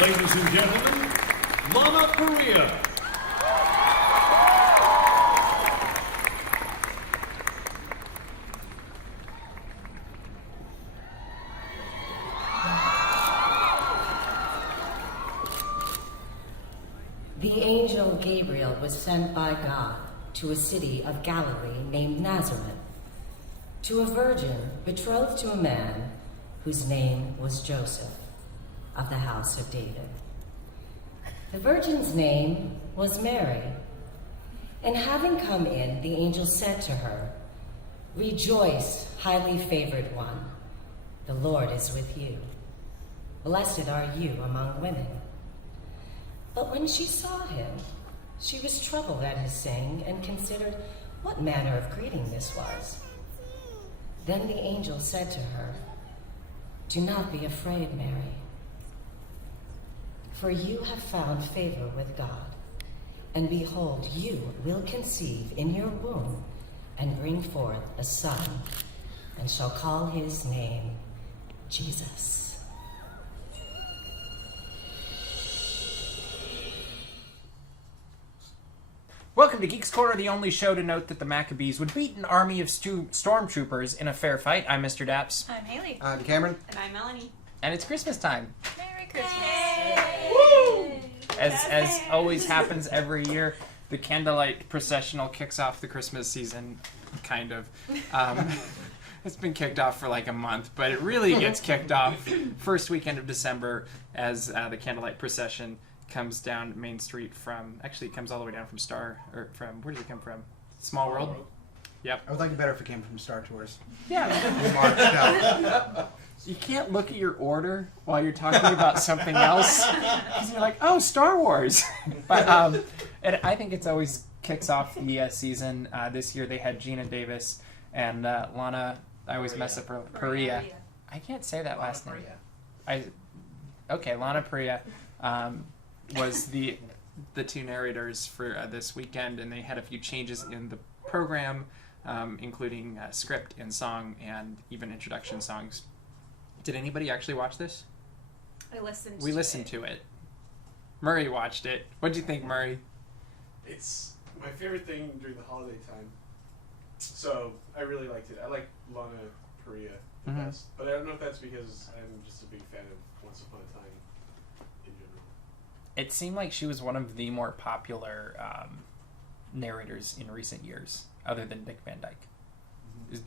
Ladies and gentlemen, Lana Parilla. The angel Gabriel was sent by God to a city of Galilee named Nazareth, to a virgin betrothed to a man whose name was Joseph, of the house of David. The virgin's name was Mary, and having come in, the angel said to her, "Rejoice, highly favored one, the Lord is with you. Blessed are you among women." But when she saw him, she was troubled at his saying and considered what manner of greeting this was. Then the angel said to her, "Do not be afraid, Mary, for you have found favor with God. And behold, you will conceive in your womb and bring forth a son, and shall call his name Jesus." Welcome to Geeks Corner, the only show to note that the Maccabees would beat an army of stormtroopers in a fair fight. I'm Mr. DAPs. I'm Haley. I'm Cameron. And I'm Melanie. And it's Christmas time. Merry Christmas. Woo! As always happens every year, the Candlelight Processional kicks off the Christmas season, kind of. It's been kicked off for like a month, but it really gets kicked off first weekend of December as the Candlelight Procession comes down Main Street from, actually it comes all the way down from where does it come from? Small World? Yep. I would like it better if it came from Star Tours. Yeah. You can't look at your order while you're talking about something else, because you're like, oh, Star Wars. But and I think it's always kicks off the season. This year they had Geena Davis and Lana, I always mess up her, Parilla. I can't say that last name. Lana Parilla. Was the two narrators for this weekend, and they had a few changes in the program, including script and song and even introduction songs. Did anybody actually watch this? We listened to it. Murray watched it. What'd you think, Murray? It's my favorite thing during the holiday time. So I really liked it. I like Lana Parilla the best, but I don't know if that's because I'm just a big fan of Once Upon a Time. It seemed like she was one of the more popular narrators in recent years, other than Dick Van Dyke.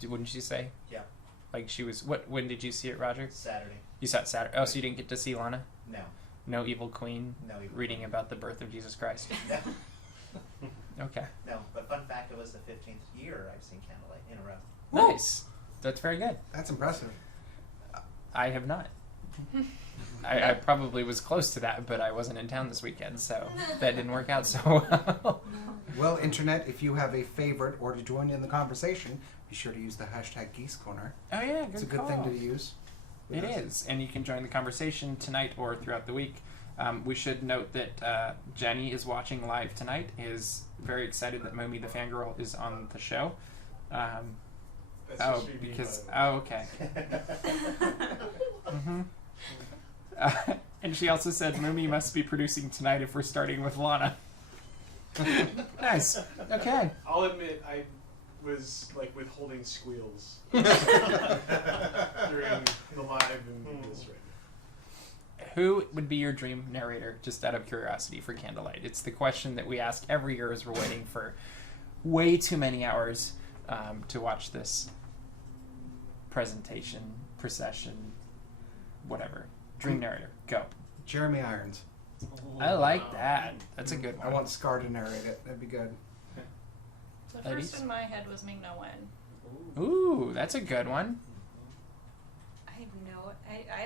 Wouldn't you say? Yeah. Like she was. When did you see it, Roger? Saturday. You saw it Saturday. Oh, so you didn't get to see Lana? No. No Evil Queen? No Evil reading Queen. about the birth of Jesus Christ? No. Okay. No, but fun fact, it was the 15th year I've seen Candlelight in a row. Nice. That's very good. That's impressive. I have not. I probably was close to that, but I wasn't in town this weekend, so that didn't work out so well. Well, Internet, if you have a favorite or to join in the conversation, be sure to use the hashtag Geeks Corner. Oh yeah, It's a good thing to use. It is, and you can join the conversation tonight or throughout the week. We should note that Jenny is watching live tonight, is very excited that Momi the Fangirl is on the show. Okay. And she also said Momi must be producing tonight if we're starting with Lana. Nice. Okay. I'll admit I was like withholding squeals during the live and this right now. Who would be your dream narrator, just out of curiosity, for Candlelight? It's the question that we ask every year as we're waiting for way too many hours to watch this presentation, procession, whatever. Dream narrator, go. Jeremy Irons. I like that. That's a good one. I want Scar to narrate it. That'd be good. The Ladies? first in my head was Ming-Na Wen. Ooh, that's a good one. I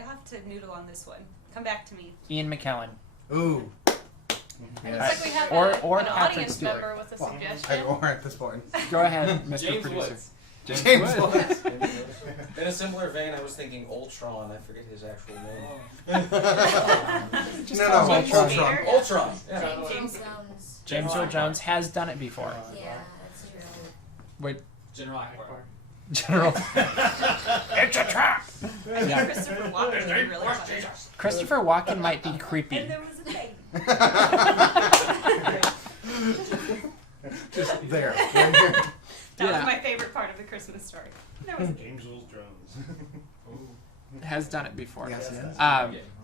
have to noodle on this one. Come back to me. Ian McKellen. Ooh. It looks like we have Or an Patrick audience Stewart. member with a Well, suggestion. or at this point. Go ahead, Mr. James Producer. Woods. James Woods. In a similar vein, I was thinking Ultron. I forget his actual name. Ultron. Ultron. Yeah. James Jones. James Earl Jones has done it before. Yeah, that's true. Wait, General Akbar. General. It's a trap! I think Christopher Walken did really well. Christopher Walken might be creepy. And there was a thing. Just there. That Yeah. was my favorite part of the Christmas story. There was a thing. Angels, drums. Has done it before. Yes, yes.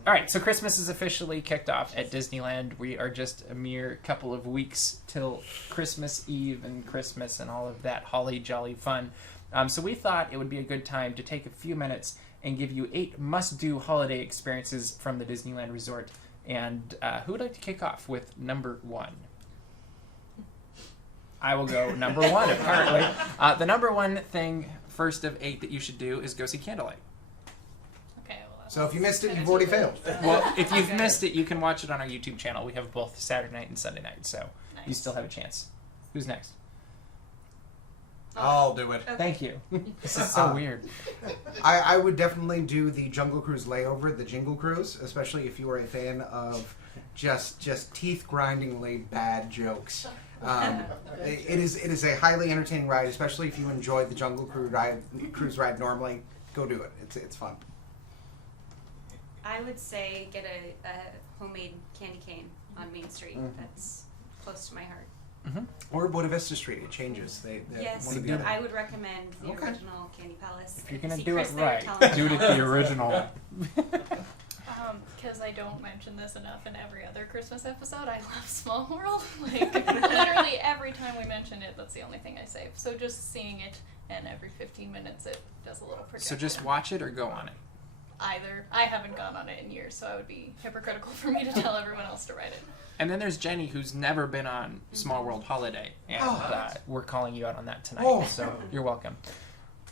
All right, so Christmas is officially kicked off at Disneyland. We are just a mere couple of weeks till Christmas Eve and Christmas and all of that holly jolly fun. So we thought it would be a good time to take a few minutes and give you 8 must-do holiday experiences from the Disneyland Resort. And who would like to kick off with number 1? I will go number 1, apparently. The number 1 thing, first of 8, that you should do is go see Candlelight. Okay, well, that's So if you missed it, kinda you've already too failed. late. Well, if you've missed it, you can watch it on our YouTube channel. We have both Saturday night and Sunday night, so you Nice. still have a chance. Who's next? I'll do it. Okay. Thank you. This is so weird. I would definitely do the Jungle Cruise layover, the Jingle Cruise, especially if you are a fan of just teeth-grindingly bad jokes. It is a highly entertaining ride, especially if you enjoy the Jungle Cruise ride normally. Go do it. It's fun. I would say get a homemade candy cane on Main Street. That's close to my heart. Or Buena Vista Street. It changes. They Yes, one or the other. I would recommend the Okay. original Candy Palace. If you're gonna See do Chris it there, right, tell him do it to- the original. Because I don't mention this enough in every other Christmas episode, I love Small World. Like, literally every time we mention it, that's the only thing I say. So just seeing it, and every 15 minutes it does a little projection. So just watch it or go on it. Either. I haven't gone on it in years, so it would be hypocritical for me to tell everyone else to write it. And then there's Jenny, who's never been on Small World Holiday, and Oh. we're calling you out on that tonight. Oh. So you're welcome.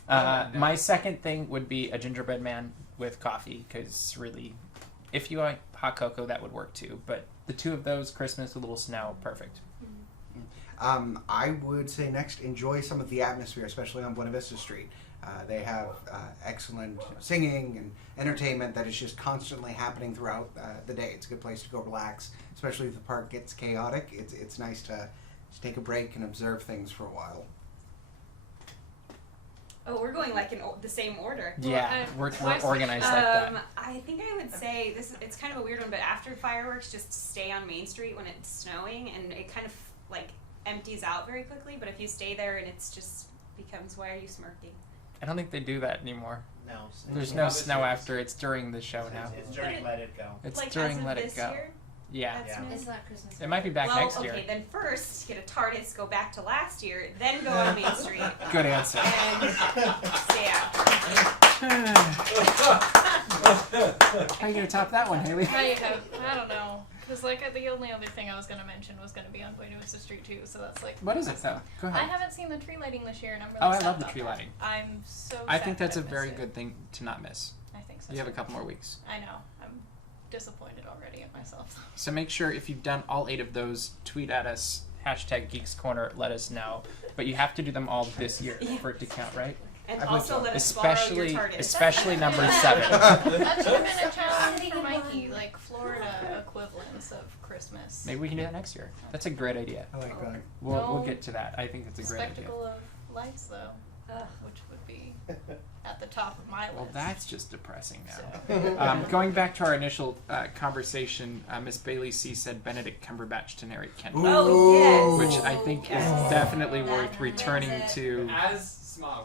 My second thing would be a gingerbread man with coffee, because really, if you like hot cocoa, that would work too. But the two of those, Christmas, a little snow, perfect. I would say next, enjoy some of the atmosphere, especially on Buena Vista Street. They have excellent singing and entertainment that is just constantly happening throughout the day. It's a good place to go relax, especially if the park gets chaotic. It's nice to take a break and observe things for a while. Oh, we're going like in the same order. Yeah, we're why- organized like that. I think I would say it's kind of a weird one, but after fireworks, just stay on Main Street when it's snowing, and it kind of like empties out very quickly. But if you stay there, and it's just becomes, why are you smirking? I don't think they do that anymore. No. There's no snow after. It's during the show now. It's during Let It Go. It's like during as of Let It this Go. year? Yeah. That's Yeah. new? It's not Christmas. It might be back well, next okay, year. then first get a TARDIS, go back to last year, then go on Main Street, Good answer. and stay out. How are you gonna top that one, Haley? I don't know. Because like the only other thing I was going to mention was going to be on Buena Vista Street too, so that's like... What is it though? Go I ahead. haven't seen the tree lighting this year, and I'm really Oh, I sad love the about tree that. lighting. I'm so I sad think that that's a I've very missed good thing to not miss. I think so. You have a too. couple more weeks. I know. I'm disappointed already at myself. So make sure if you've done all 8 of those, tweet at us, #Geeks Corner, let us know. But you have to do them all this year for it to count, right? And I believe also so. let us borrow your Especially, TARDIS. especially number 7. That should have been a challenge for Mikey, like Florida equivalents of Christmas. Maybe we can do that next year. That's a great idea. I like that. We'll No. get to that. I think it's a great idea. Spectacle of lights, though, which would be at the top of my list. Well, that's just depressing now. Going back to our initial conversation, Miss Bailey C. said Benedict Cumberbatch to narrate Candlelight, Oh, yes. which I think is definitely worth returning to. As Smaug.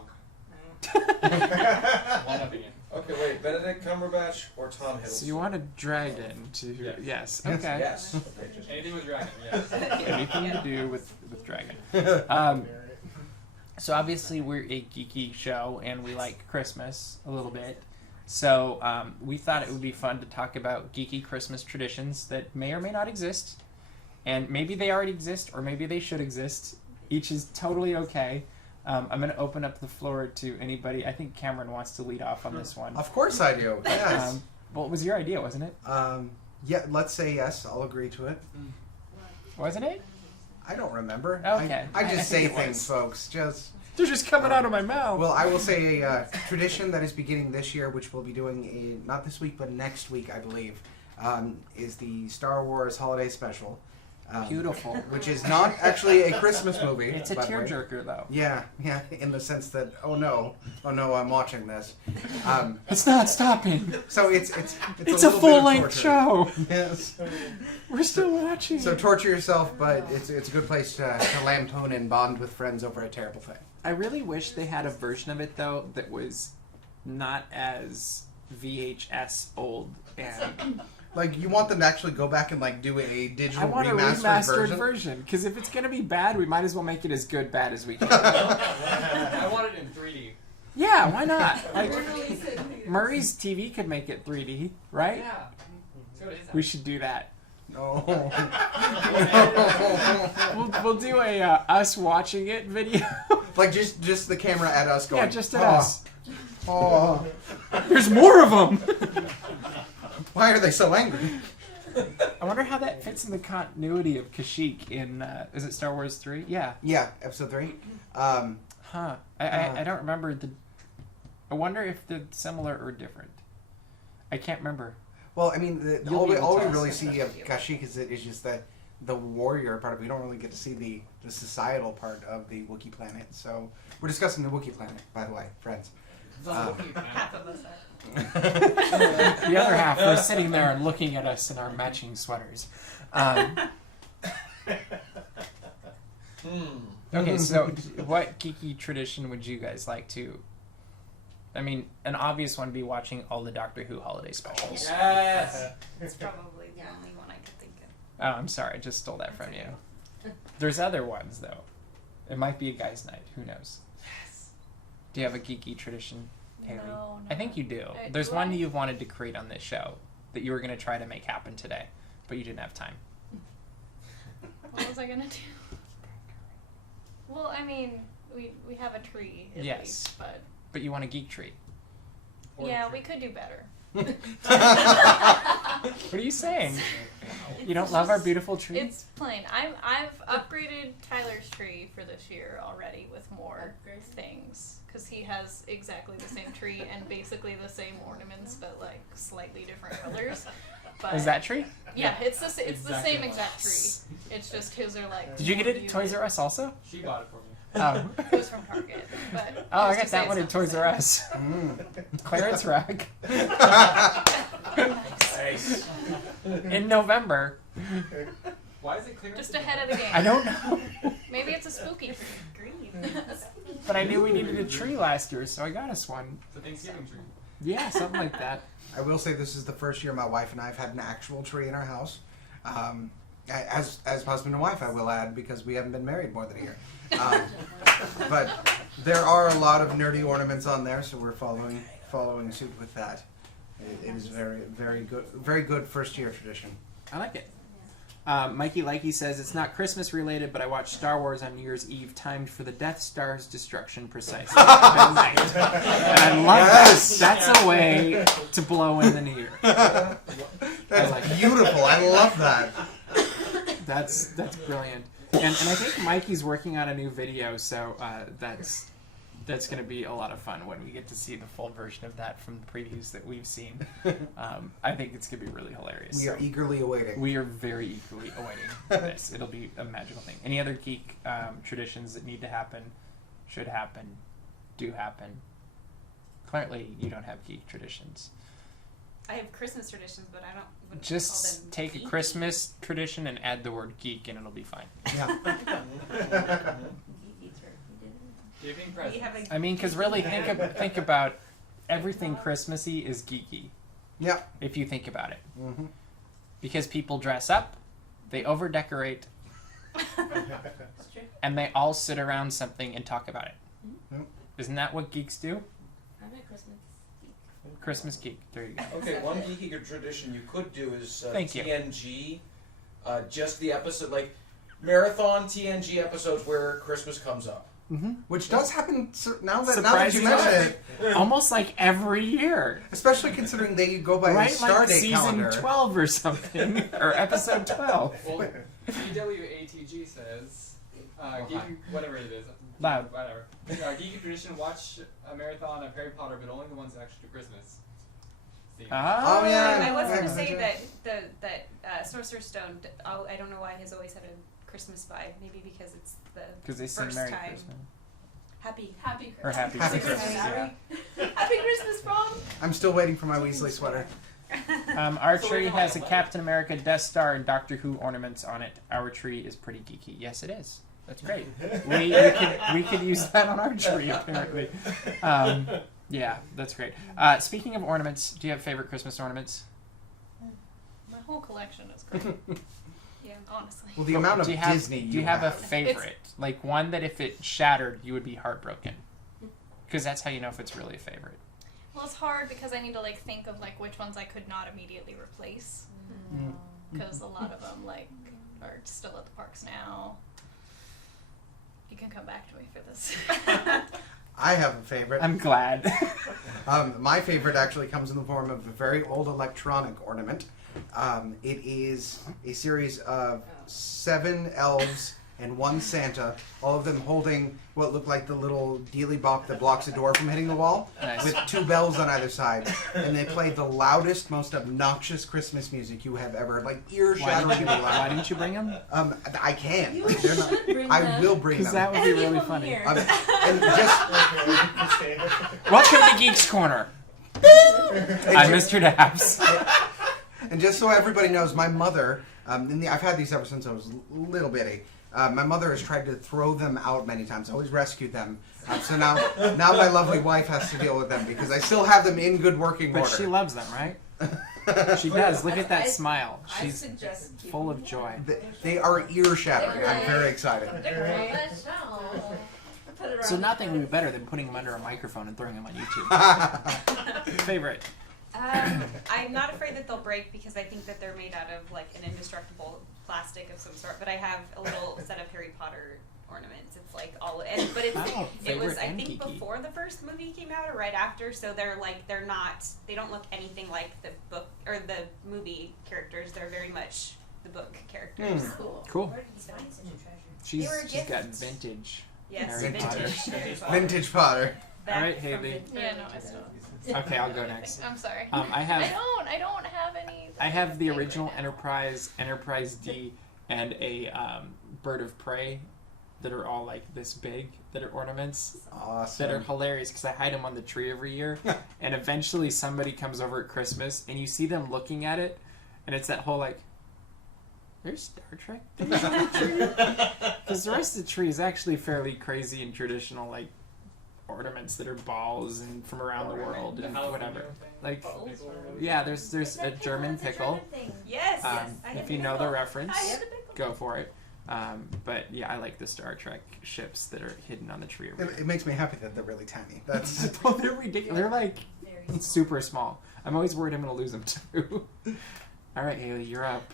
Okay, wait, Benedict Cumberbatch or Tom Hiddleston? So you want a dragon to... Yes. Yes, okay. Yes. Okay, just Anything with dragon, yes. Anything to do with dragon. So obviously we're a geeky show and we like Christmas a little bit. So we thought it would be fun to talk about geeky Christmas traditions that may or may not exist. And maybe they already exist or maybe they should exist. Each is totally okay. I'm going to open up the floor to anybody. I think Cameron wants to lead off on this one. Of course I do. Yes. Well, it was your idea, wasn't it? Yeah. Let's say yes. I'll agree to it. Wasn't it? I don't remember. Okay. I I just think say it was. things, folks. Just. They're just coming out of my mouth. Well, I will say a tradition that is beginning this year, which we'll be doing not this week but next week, I believe, is the Star Wars Holiday Special. Beautiful. Which is not actually a Christmas movie. It's a by the way. tearjerker, though. Yeah, in the sense that oh no, I'm watching this. It's not stopping. So it's It's a little bit of full-length torture. show. Yes. We're still watching. So torture yourself, but it's a good place to lampoon and bond with friends over a terrible thing. I really wish they had a version of it though that was not as VHS old and. Like you want them to actually go back and like do a digital I want a remastered remastered version because if it's gonna be bad, we might as well make it as bad as we can. I want it in 3D. Yeah, why not? Like, Murray's TV could make it 3D, right? Yeah. See what it is. We should do that. No. We'll do a us watching it video. Like just the camera at us going. Yeah, just at us. Oh. There's more of them. Why are they so angry? I wonder how that fits in the continuity of Kashyyyk in is it Star Wars 3? Yeah. Yeah, episode 3. I don't remember the. I wonder if they're similar or different. I can't remember. Well, I mean, You'll all be we able to really tell. see of Kashyyyk is just the warrior part of it. We don't really get to see the societal part of the Wookiee planet. So we're discussing the Wookiee planet, by the way, friends. Half of us are. The other half, they're sitting there and looking at us in our matching sweaters. Okay, so what geeky tradition would you guys like to? I mean, an obvious one would be watching all the Doctor Who holiday specials. Yes. It's probably the only one I could think of. Oh, I'm sorry, I just stole that from you. There's other ones though. It might be a guy's night. Who knows? Yes. Do you have a geeky tradition, Haley? No, I think you do. I- There's do one I? you've wanted to create on this show that you were going to try to make happen today, but you didn't have time. What was I gonna do? Well, I mean, we have a tree at Yes. least, but But you want a geek treat. yeah, we could do better. What are you saying? You don't love our beautiful tree? It's plain. I've upgraded Tyler's tree for this year already with more things because he has exactly the same tree and basically the same ornaments, but like slightly different colors. But Is that tree? yeah, it's the same Exactly. exact tree. It's just his are like. Did you get more it at Toys R Us also? She bought it for me. Oh. It was from Target, but Oh, I who's got to say that one at it's not Toys the R same? Us. Clearance rack. Nice. In November. Why is it clear? Just ahead of the game. I don't know. Maybe it's a spooky Green. But I knew we needed a tree last year, so I got us one. It's a Thanksgiving tree. Yeah, something like that. I will say this is the first year my wife and I have had an actual tree in our house. As husband and wife, I will add, because we haven't been married more than a year. But there are a lot of nerdy ornaments on there, so we're following suit with that. It is very good first year tradition. I like it. Mikey Likey says, it's not Christmas related, but I watched Star Wars on New Year's Eve, timed for the Death Star's destruction precisely at midnight. And I love Yes! that. That's a way to blow in the new year. That's like it. beautiful. I love that. That's brilliant. And I think Mikey's working on a new video, so that's going to be a lot of fun when we get to see the full version of that from the previews that we've seen. I think it's going to be really hilarious. We are eagerly awaiting. We are very eagerly awaiting this. It'll be a magical thing. Any other geek traditions that need to happen, should happen, do happen? Clearly, you don't have geek traditions. I have Christmas traditions, but I don't. Wouldn't call Just them take a geeky. Christmas tradition and add the word geek, and it'll be fine. Yeah. Giving We presents. have a I mean, because really, think about everything Christmassy is geeky. Yeah. If you think about it, Mm-hmm. because people dress up, they over decorate, and they all sit around something and talk about it. Yep. Isn't that what geeks do? I'm a Christmas geek. Christmas geek. There you go. Okay, one geeky tradition you could do is Thank you. TNG, just the episode, like marathon TNG episodes where Christmas comes up. Mm-hmm. Which does happen now that you Surprisingly. mention it. Almost like every year. Especially considering they go by a Right? star Like date season calendar. 12 or something. Or episode 12. Well, GWATG says, geeky, whatever it is. Loud. Whatever. Geeky tradition, watch a marathon of Harry Potter, but only the ones that actually do Christmas. See. Ah. Oh, yeah. I was going to Yeah. say that Sorcerer's Stone. I don't know why has always had a Christmas vibe. Maybe because it's the Because they sing first Merry time. Christmas. Happy Happy Or Christmas. Happy Happy Christmas. Christmas. Yeah. Happy Christmas, Prom. I'm still waiting for my Weasley sweater. Our So tree we're has a not Captain America, Death Star, and Doctor Who ornaments on it. Our tree is pretty geeky. Yes, it is. That's great. We could use that on our tree, apparently. Yeah, that's great. Speaking of ornaments, do you have favorite Christmas ornaments? My whole collection is great. Yeah, honestly. Well, the amount of do you have, Disney do you have a favorite? Like one that if it shattered, you would be heartbroken? Because that's how you know if it's really a favorite. Well, it's hard because I need to like think of like which ones I could not immediately replace. Because a lot of them like are still at the parks now. You can come back to me for this. I have a favorite. I'm glad. My favorite actually comes in the form of a very old electronic ornament. It is a series of 7 elves and 1 Santa, all of them holding what looked like the little dealy bop that blocks a door from hitting the wall, Nice. with 2 bells on either side. And they play the loudest, most obnoxious Christmas music you have ever, like ear-shatteringly Why loud. didn't you bring them? I can. You They're not- should bring I them. will bring Because them. that would be really funny. And just Welcome to Geeks Corner. I'm Mr. DAPs. And just so everybody knows, my mother, I've had these ever since I was little bitty. My mother has tried to throw them out many times. I always rescued them. So now my lovely wife has to deal with them because I still have them in good working But order. she loves them, right? She does. Look at that I- smile. I She's suggest keeping full of them. joy. They are ear-shattering. I'm very excited. Put it So around nothing the would be better than putting them under a microphone and throwing them on YouTube. Favorite. I'm not afraid that they'll break because I think that they're made out of like an indestructible plastic of some sort. But I have a little set of Harry Potter ornaments. It's like but it's Oh, it was favorite I and think geeky. before the first movie came out or right after. So they don't look anything like the book or the movie characters. They're very much the book characters. Cool. Where did you find such a treasure? She's They were a got gift. vintage. Yes, Harry Potter. vintage. Vintage Potter. All right, Haley. Yeah, no, I still. Okay, I'll go next. I'm sorry. I don't have any. I have the favorite original now. Enterprise D, and a Bird of Prey that are all like this big, that are ornaments. That are Awesome. hilarious because I hide them on the tree every year, and eventually somebody comes over at Christmas and you see them looking at it, and it's that whole like, there's Star Trek things on the tree, because the rest of the tree is actually fairly crazy and traditional, like ornaments that are balls and from around the world and whatever. Like, yeah, there's a German pickle. Yes, Um, yes. I had if the you know the pickle. reference, I had the pickle. go for it. But yeah, I like the Star Trek ships that are hidden on the tree. It makes me happy that they're really tiny. That's Oh, they're ridiculous. They're like Very small. super small. I'm always worried I'm going to lose them too. All right, Haley, you're up.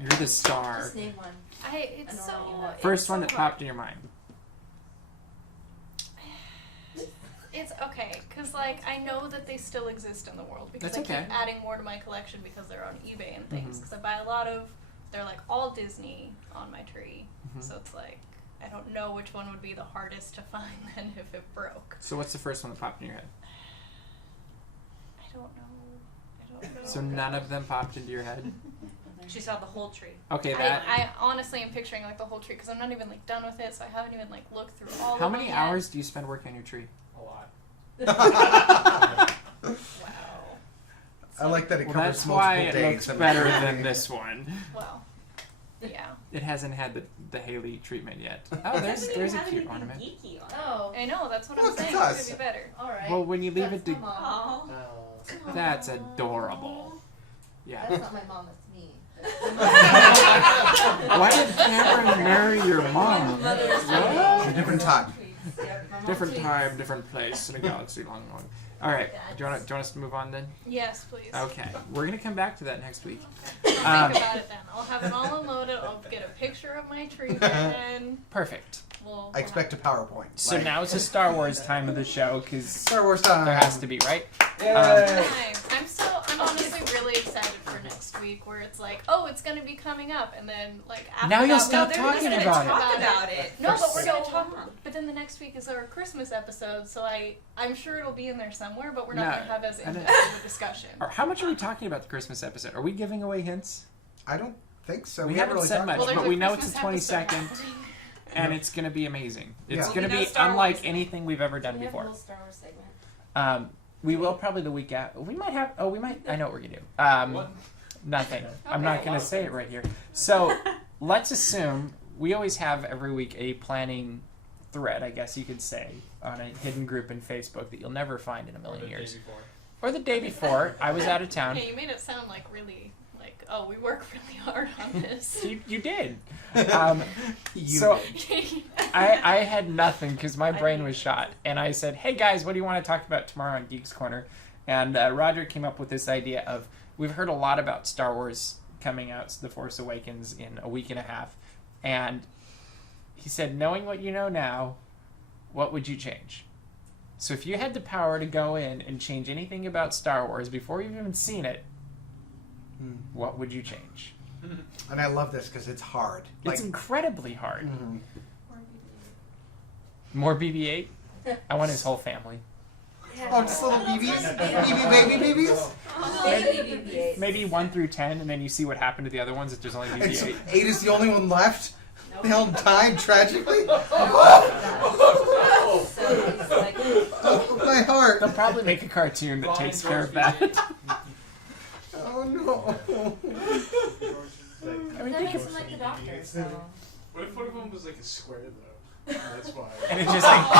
You're the star. Just name one. It's An so. ornament. it's First so one that hard. popped in your mind. It's okay, because, like, I know that they still exist in the world because That's I okay. keep adding more to my collection because they're on eBay and things. Mhm. Because I buy a lot of, they're, like, all Disney on my tree. Mhm. So it's like, I don't know which one would be the hardest to find then if it broke. So what's the first one that popped in your head? I don't know. So none of them popped into your head? She saw the whole tree. Okay, that. I honestly am picturing, like, the whole tree because I'm not even, like, done with it, so I haven't even, like, looked through all How of many them yet. hours do you spend working on your tree? A lot. Wow. I like that it Well, covers that's multiple why it days. looks and- better than this one. Well, yeah. It hasn't had the Haley treatment yet. Oh, there's a cute ornament. Geeky on it. Oh, I know, that's what Look, I'm saying. it's us. It could be better. all right. Well, when you leave That's it to, my mom. Oh. that's adorable. Yeah. That's not my mom. That's me. Why did Cameron marry your mom? It's a different time. Different time, different place in a galaxy long, long. All right. Do you want us to move on then? Yes, please. Okay. We're gonna come back to that next week. I'll Um, think about it then. I'll have it all unloaded. I'll get a picture of my tree and Perfect. we'll. I expect a PowerPoint. So Like, now it's a Star Wars time of the show because Star Wars time. there has to be, right? I'm honestly really excited for next week where it's like, oh, it's gonna be coming up, and then like after Now you'll that, stop they're just talking gonna about talk it. about it. No, for but we're gonna so talk. long. But then the next week is our Christmas episode, so I'm sure it'll be in there somewhere, but we're not No, gonna have as I don't- in-depth of a discussion. How much are we talking about the Christmas episode? Are we giving away hints? I don't think so. We haven't really said talked much, about Well, but there's we a know it's the Christmas episode 22nd, happening. and it's going to be amazing. It's Yeah. going to We know be Star unlike Wars. anything we've ever done We have a before. little Star Wars segment. We will probably the week after. We might have. Oh, we might. I know what we're going to do. What? Nothing. I'm Okay. not going to say it right here. So let's assume we always have every week a planning thread, I guess you could say, on a hidden group in Facebook that you'll never find in a million years. Or the day before. I was out of town. Yeah, you made it sound like really like, oh, we work really hard on this. You did. You So did. I had nothing because my brain was shot. And I said, hey guys, what do you want to talk about tomorrow on Geeks Corner? And Roger came up with this idea of, we've heard a lot about Star Wars coming out, The Force Awakens, in a week and a half. And he said, knowing what you know now, what would you change? So if you had the power to go in and change anything about Star Wars before you've even seen it, what would you change? And I love this because it's hard. It's incredibly hard. Mhm. More BB-8? I want his whole family. Oh, just little BBs? BB baby BBs? Maybe 1 through 10, and then you see what happened to the other ones if there's only And so BB-8. 8 is the only one left? They all died tragically? Oh, my heart. They'll probably make a cartoon that takes care of that. Oh no. I mean, That think makes of, him like the Doctor, so. What if one of them was like a square though? That's why. and it's just like,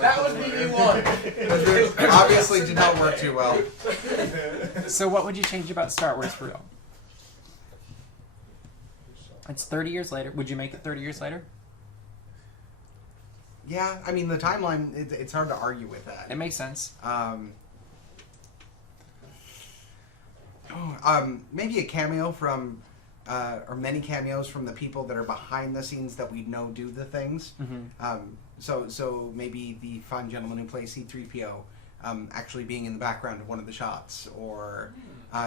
That was BB1. Obviously did not work too well. so what would you change about Star Wars for real? It's 30 years later. Would you make it 30 years later? Yeah, I mean the timeline. It's hard to argue with that. It makes sense. Maybe a cameo from, or many cameos from the people that are behind the scenes that we know do the things. So maybe the fine gentleman who plays C-3PO actually being in the background of one of the shots, or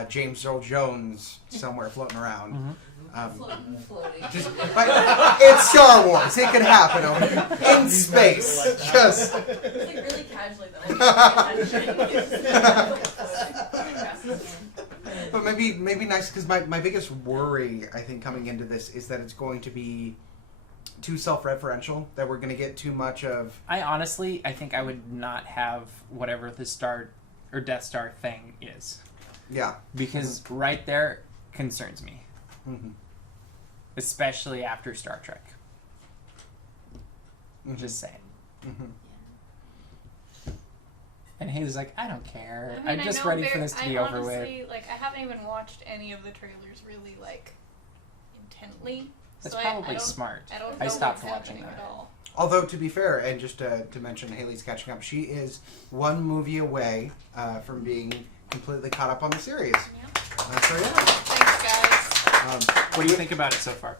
James Earl Jones somewhere floating around. Floating. Just, but it's Star Wars. It can happen in space. Just. It's like really casually though. But maybe nice, because my biggest worry, I think, coming into this is that it's going to be too self-referential, that we're going to get too much of... I think I would not have whatever the Star or Death Star thing is. Yeah. Because right there concerns me. Mm-hmm. Especially after Star Trek. Mm-hmm. Just saying. Mm-hmm. And he was like, I don't care. I mean, I'm just I know ready for this to be over with. honestly, like, I haven't even watched any of the trailers really, like, intently. That's so probably I don't, smart. I don't I know stopped what's watching happening that. at all. Although, to be fair, and just to mention Haley's catching up, she is one movie away from being completely caught up on the series. Yeah. So, yeah. Thanks, guys. What do you think about it so far?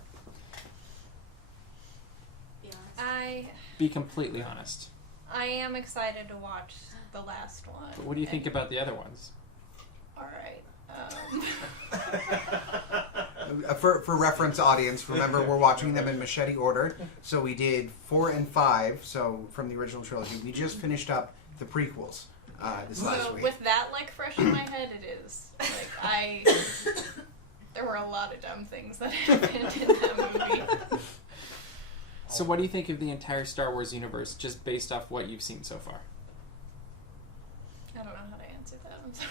Be completely honest. I am excited to watch the last one. But what do you think about the other ones? Alright. For reference audience, remember we're watching them in machete order. So we did 4 and 5, so from the original trilogy. We just finished up the prequels this last week. With that, like, fresh in my head, it is. Like, there were a lot of dumb things that happened in that movie. So what do you think of the entire Star Wars universe, just based off what you've seen so far? I don't know how to answer that. I'm sorry.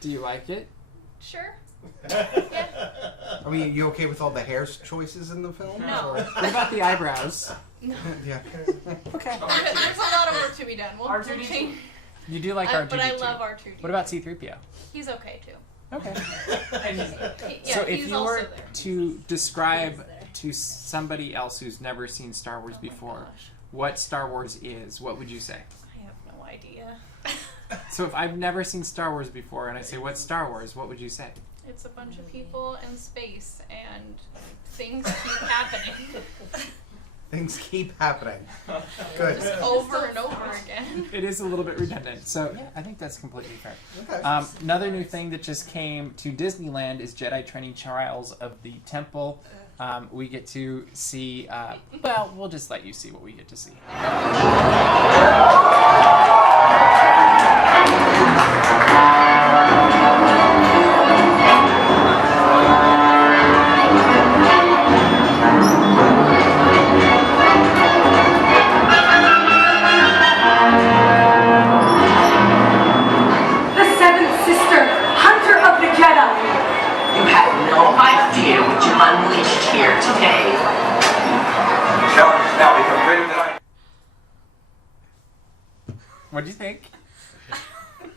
Do you like it? Sure. Are you okay with all the hair choices in the film? No. Or- What about the eyebrows? No. Yeah. Okay. There's a lot of work to be done. We'll R2D2. change. You do like R2-D2. But I love R2D2. What about C-3PO? He's okay too. Okay. Yeah, So if he's you also were there. to describe to somebody else who's never seen Star Wars before gosh. what Star Wars is, what would you say? I have no idea. So if I've never seen Star Wars before and I say, what's Star Wars, what would you say? It's a bunch of people in space and things keep happening. Things keep happening. Good. Just over and over again. It is a little bit redundant. So yeah, I think that's completely fair. Okay. Another new thing that just came to Disneyland is Jedi Training Trials of the Temple. We get to see, well, we'll just let you see what we get to see. here today. Now become greater than I. What do you think?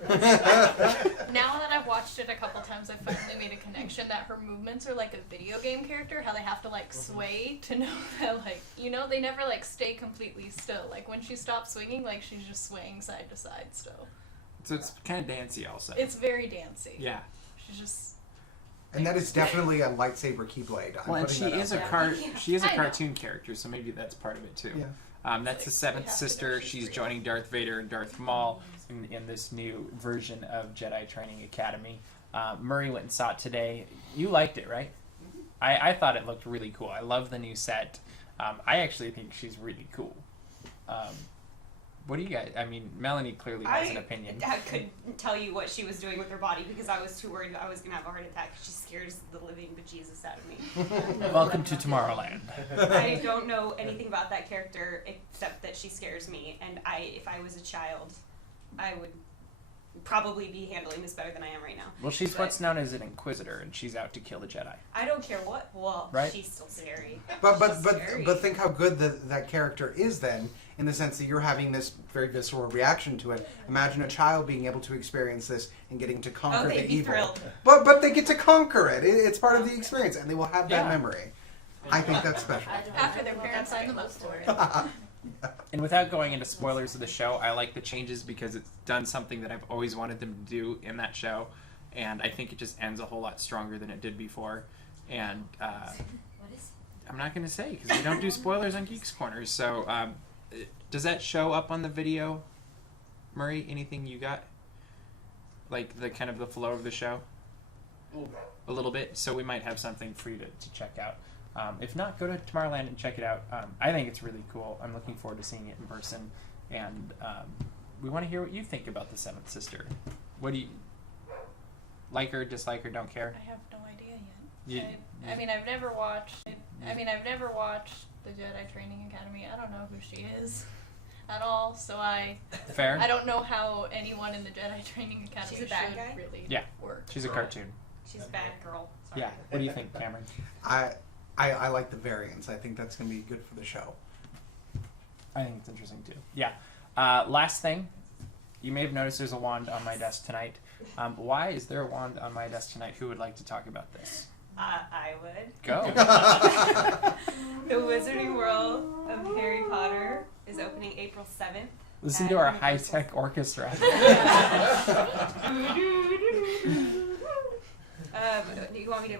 Now that I've watched it a couple times, I've finally made a connection that her movements are like a video game character, how they have to like sway to know that like, you know, they never like stay completely still. Like when she stops swinging, like she's just swaying side to side still. So it's kind of dancey also. It's very danccy. Yeah. She's just... And that is definitely a lightsaber keyblade. Well, and she is a I know. cartoon character, so maybe that's part of it too. Yeah. That's the seventh sister. She's joining Darth Vader and Darth Maul in this new version of Jedi Training Academy. Murray went and saw it today. You liked it, right? I thought it looked really cool. I love the new set. I actually think she's really cool. What do you guys? I mean, Melanie clearly has an opinion. I couldn't tell you what she was doing with her body because I was too worried I was going to have a heart attack. She scares the living bejesus out of me. Welcome to Tomorrowland. I don't know anything about that character except that she scares me. And if I was a child, I would probably be handling this better than I am right now. Well, she's what's known as an Inquisitor, and she's out to kill the Jedi. I don't care what. Well, Right? she's still scary. But think how good that character is then, in the sense that you're having this very visceral reaction to it. Imagine a child being able to experience this and getting to conquer they'd the be evil. thrilled. But they get to conquer it. It's part of the experience, and they will have that memory. I think that's special. After their parents signed them up for it. And without going into spoilers of the show, I like the changes because it's done something that I've always wanted them to do in that show, and I think it just ends a whole lot stronger than it did before. And I'm not going to say because we don't do spoilers on Geeks Corner. So does that show up on the video, Murray? Anything you got? Like the kind of the flow of the show? A little bit. So we might have something for you to check out. If not, go to Tomorrowland and check it out. I think it's really cool. I'm looking forward to seeing it in person. And we want to hear what you think about the Seventh Sister. What do you... Like her, dislike her, don't care? I have no idea yet. I mean, I've never watched the Jedi Training Academy. I don't know who she is at all, so Fair. I don't know how anyone in the Jedi Training Academy She's a bad should guy? really work. She's a cartoon. She's a bad girl. Sorry. Yeah. What do you think, Cameron? I like the variants. I think that's going to be good for the show. I think it's interesting too. Yeah. Last thing, you may have noticed there's a wand on my desk tonight. Why is there a wand on my desk tonight? Who would like to talk about this? I would. Go. The Wizarding World of Harry Potter is opening April 7th. Listen to our high-tech orchestra. Do you want me to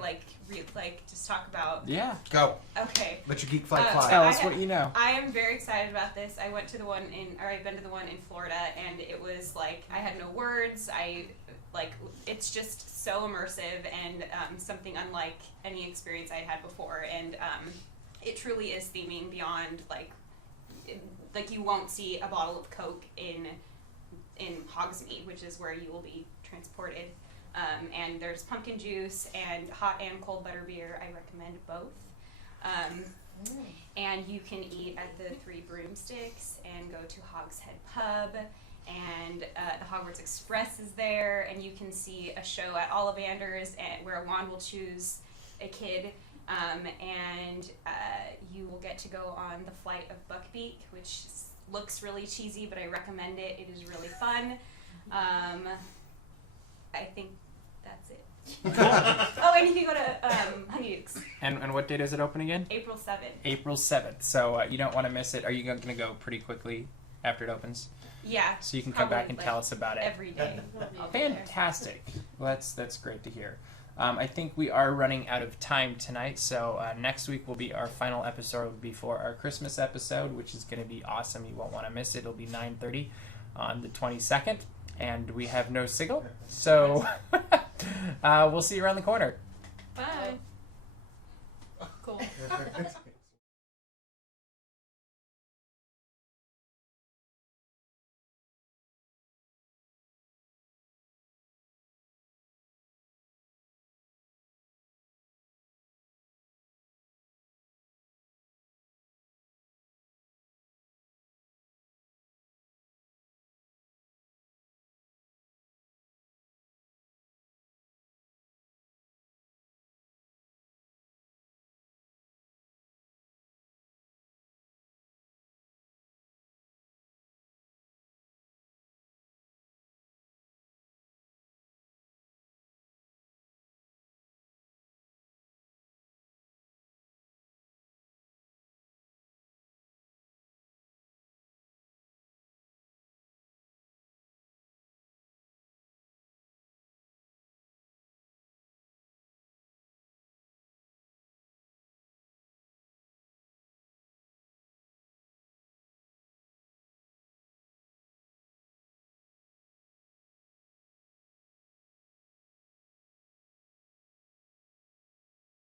just talk about? Yeah. Go. Okay. Let your geek flag fly. Tell us what you know. I am very excited about this. I've been to the one in Florida, and it was like I had no words. It's just so immersive and something unlike any experience I'd had before, and it truly is theming beyond like you won't see a bottle of Coke in Hogsmeade, which is where you will be transported. And there's pumpkin juice and hot and cold butter beer. I recommend both. And you can eat at the Three Broomsticks and go to Hogshead Pub. And the Hogwarts Express is there. And you can see a show at Ollivander's where a wand will choose a kid. And you will get to go on the Flight of Buckbeak, which looks really cheesy, but I recommend it. It is really fun. I think that's it. Oh, and you can go to Honeydukes. And what date is it open again? April 7th. April 7th. So you don't want to miss it. Are you going to go pretty quickly after it opens? Yeah. So you can come back and tell us about it. Every day. Fantastic. Well, that's great to hear. I think we are running out of time tonight, so next week will be our final episode before our Christmas episode, which is going to be awesome. You won't want to miss it. It'll be 9:30 on the 22nd, and we have no Sigil, so we'll see you around the corner. Bye. Cool.